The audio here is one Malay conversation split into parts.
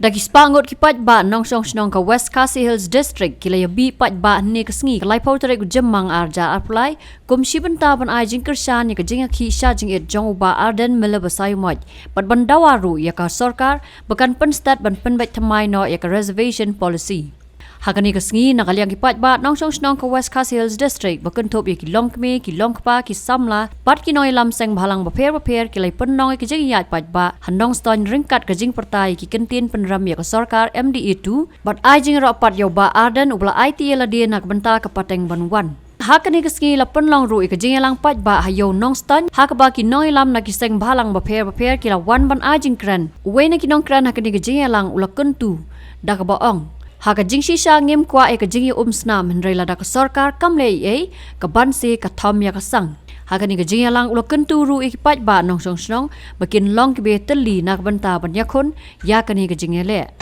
Dagi spangot ki pajba nong song snong ka West Khasi Hills District kila ya bi pajba ne ka sngi kalai pau tere ku jemmang arja arplai kum shibanta ban ai jing kershan ya ka jinga khi sha jing et jong ba arden mele basai moj pat ban dawaru ya ka sarkar bakan penstat ban penbet thamai no ya ka reservation policy Hakani ka sngi na kalyang ki pajba nong song snong ka West Khasi Hills District bakan top ya ki longkme ki longkpa ki samla pat ki noi lam seng bhalang baper ki lai pennong ki jing yat pajba handong ston ringkat ka jing pertai ki kentin penram ya ka sarkar MDE2 bat ai jing ro pat yo ba arden ubla IT la dia nak benta ka pateng banwan Hakani ka sngi la penlong ru ka jing lang pajba hayo nong ston hakaba ki noi lam na ki seng bhalang baper ki la wan ban ai jing kran we na ki nong kran hakani ka jing lang ula kentu da ka baong Haka jing shisha ngim kwa e ka jingi snam hendrai lada ka sarkar kamle e ka banse ka thom ya ka sang. Haka ni ka jingi lang ulo kenturu e ki pajba nong song snong bakin long ki be teli nak banta ban yakun ya ka ni ka jingi le.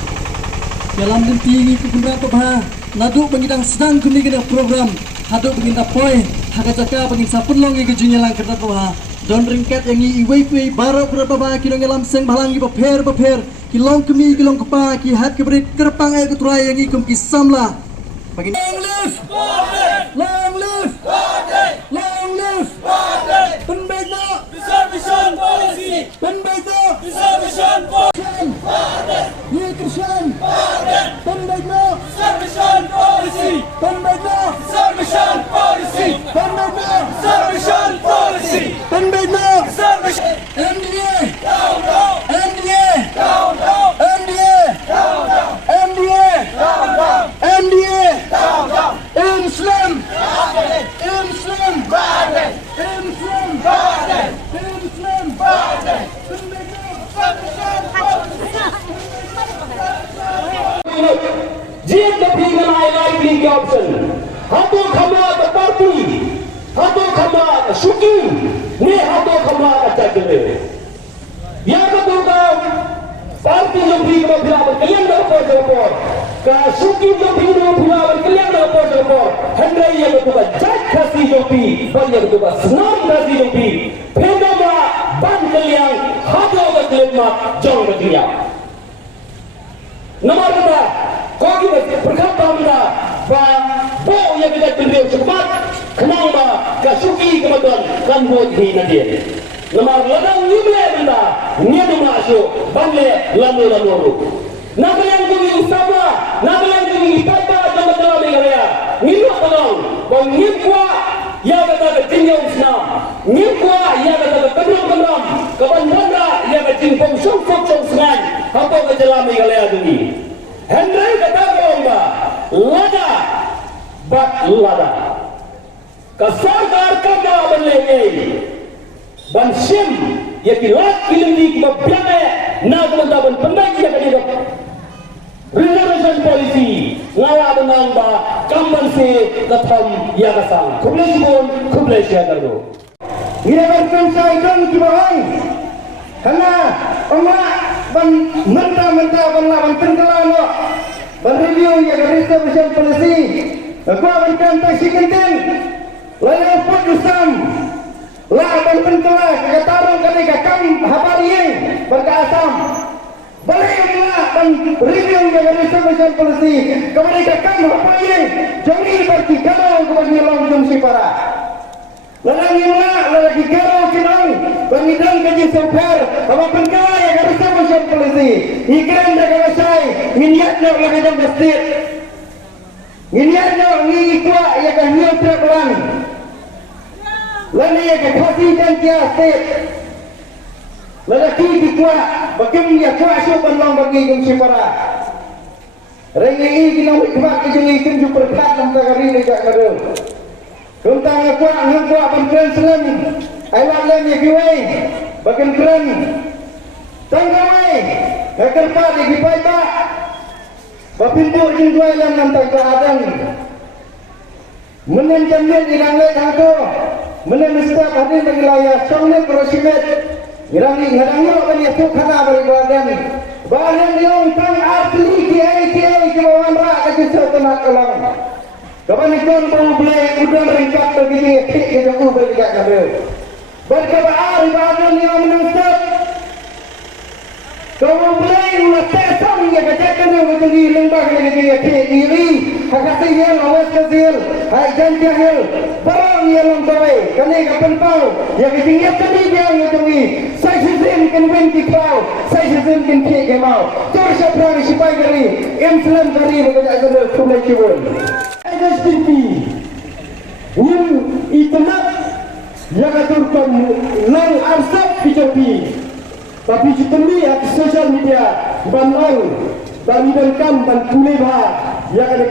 Dalam denti ki kumra to bha nadu bangidang sedang kuni kena program hadu banginda poi haka jaka bangin sapun long e ka jingi lang kerta to bha don ringkat yang i iwei baro berapa ba ki nong lam seng balang ki baper kilong kemi kilong kepa ki hat kebrit kerpang ay kuturai yang ikum ki samla bagi long live long live long live penbaikna reservation policy penbaikna reservation policy ye krishan penbaikna reservation policy penbaikna reservation policy penbaikna reservation policy penbaikna reservation MDA down down MDA down down MDA down down MDA down down MDA down down Muslim Muslim Muslim Jika kepingan lain pilih option, hatu kama berparti, hatu kama suki, ni hatu kama cakap. Yang kedua, parti yang pilih berpilih kalian dapat berpor, kasuki yang pilih berpilih kalian dapat berpor. Hendai yang kedua, jat kasih yang pilih, yang kedua, senam kasih yang pilih. Pendama ban kalian, hatu kalian mak jauh kalian. Nomor dua, kau kita berkata kita bahawa yang kita berdiri cepat, kenapa kasuki kemudian kan buat hina dia. Nomor ladang lima kita, ni tu masuk, bangle lalu. Nama yang kami sama, nama yang kami kata jangan dalam negara. Ni lu tolong, kau ni kuat, ya kata tinggal Islam, ni kuat, ya kata benar, kapan mana, ya kata tinggal sungguh senang. Apa kejalan negara ini? Hendai kata bomba, lada, bat lada. Kesarkar kata berlengge, bansim, ya kilat kilimdi kebiasa, nak mendapat pendaki yang kini dapat. Reservation policy, ngala menambah, kambansi ketam yang kesal. Kublesi pun, kublesi akan do. Ia berkonsai dan kibahang, karena emak ban mentah ban lawan tenggelam ban review ya reservation policy aku akan kantai si kentin lalu pun dusam lawan tenggelam ketarung kali kakam habarieng berkasam balik ban review ya reservation policy kemudian kakam habarieng jari bertiga kemudian langsung si para Lalang imla, lalaki garau kinang, pangidang kaji sopar, apa pengkawai yang harus sama polisi. Ikram dah kalasai, minyak nak lakukan masjid. Minyak nak ngikwa yang kahniau terpelan. Lalu yang kasih dan kia state. Lalaki dikwa, bakim dia kuat sopan lang bagi kumsi para. Rengi kinang wikmat kejungi kunjuk berkat dalam kagari dekat kado. Kuntang aku ang pangkren selam, ayat lem yang kiwai, bagian keren, tanggamai, kerpa di kipai ba, bapindu jingguai yang nanti keadaan, menenjamnya di langit aku, menemestak hadir bagi layar, songnya berosimet, ngadangnya bagi itu karena bagi keadaan, bahan yang tang arti kiai kebawan rak kecil tenak kelang. Kapan ikon bau belai udang ringkat begini, kita ubah juga kado. Berkabar ibadah yang menusuk, kau belai ulah tesam ya kacakan yang betul lembah yang kiri hakati yang awas kecil hai janji hil barang yang lembah kene kapan pau yang ketinggian tadi yang betul saya sizin kan wenti pau saya sizin kan kiri mau terus siapa sipai kari Islam kari bekerja dengan kumai kiwon ada stipi nim itulah yang aturkan lang arsap pijopi tapi jutemi at social media banang banidankan ban kuleba yang ada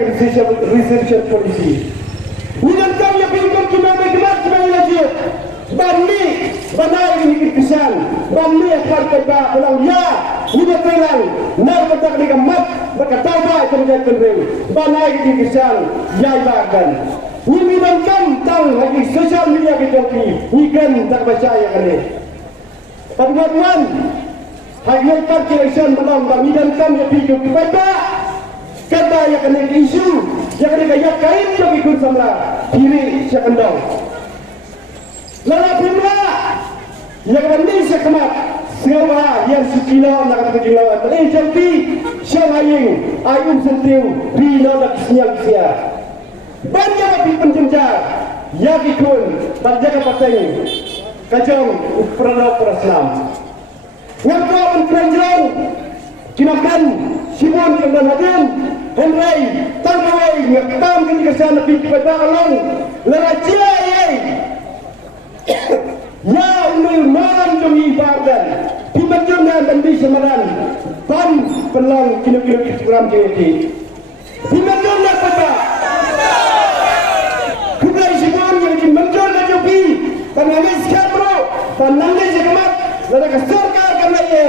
reception polisi nidankan yang pinggul kimamay kemat kimamay lagi bani banay ini kisan bani akar kerja ulang ya nidatelang nar ketak ni kemat berkatawa kemudian kendeng banay ini kisan ya ibakan nidankan tang lagi social media pijopi nikan tak percaya kene Pembuatan hanya kalkulasi malam kami dan kami hidup kita kata yang kena isu yang kena gaya kain yang ikut sama diri sekendang lalu pula yang kena ni sekemat semua yang sekilo nak kata sekilo tapi jadi syaraying ayun sentiu rino nak siang sia banyak api penjenjar yang ikut banyak pasang kacang pernah perasaan. Ngapa penjelang kinakan Simon yang dan hadir Henry tangkawai ngakam kini kesan lebih kepada along leraja yai ya umil malam jom ibadan di menjurnan dan di semaran pan pelang kini-kini keseram jadi di menjurnan kata kubai Simon yang di menjurnan jopi penangis kabro penangis jemat lada kesorkar kena ye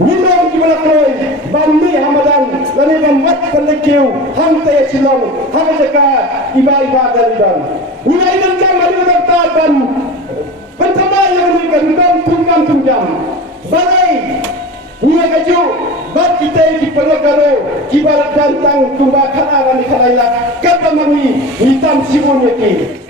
nimrong di belakang bami hamadan lani membuat penlekiu hantai silong hamajaka iba dan ibang nilai dan kamari bertapan pertama yang diberikan tunggang balai niya kaju bat kita di pelagaro kibarat dantang tumba kana wani kanaila kata mangi hitam sibun yaki